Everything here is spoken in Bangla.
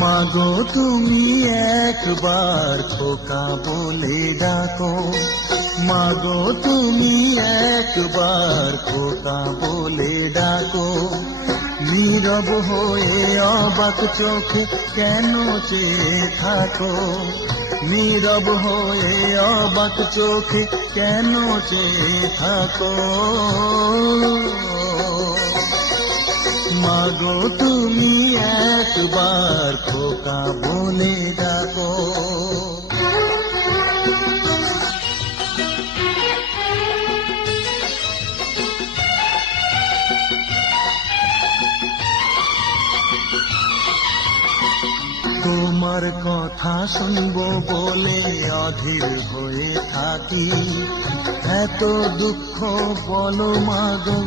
মাগো তুমি একবার খোকা বলে ডাকো, মাগো তুমি একবার খোকা বলে ডাকো। নীরব হয়ে অবাক চোখে কেন চেয়ে থাকো, নীরব হয়ে অবাক চোখে কেন চেয়ে থাকো। মাগো তুমি একবার খোকা বলে ডাকো। তোমার কথা শুনবো বলে অধীর হয়ে থাকি, এত দুঃখ বলো মাগো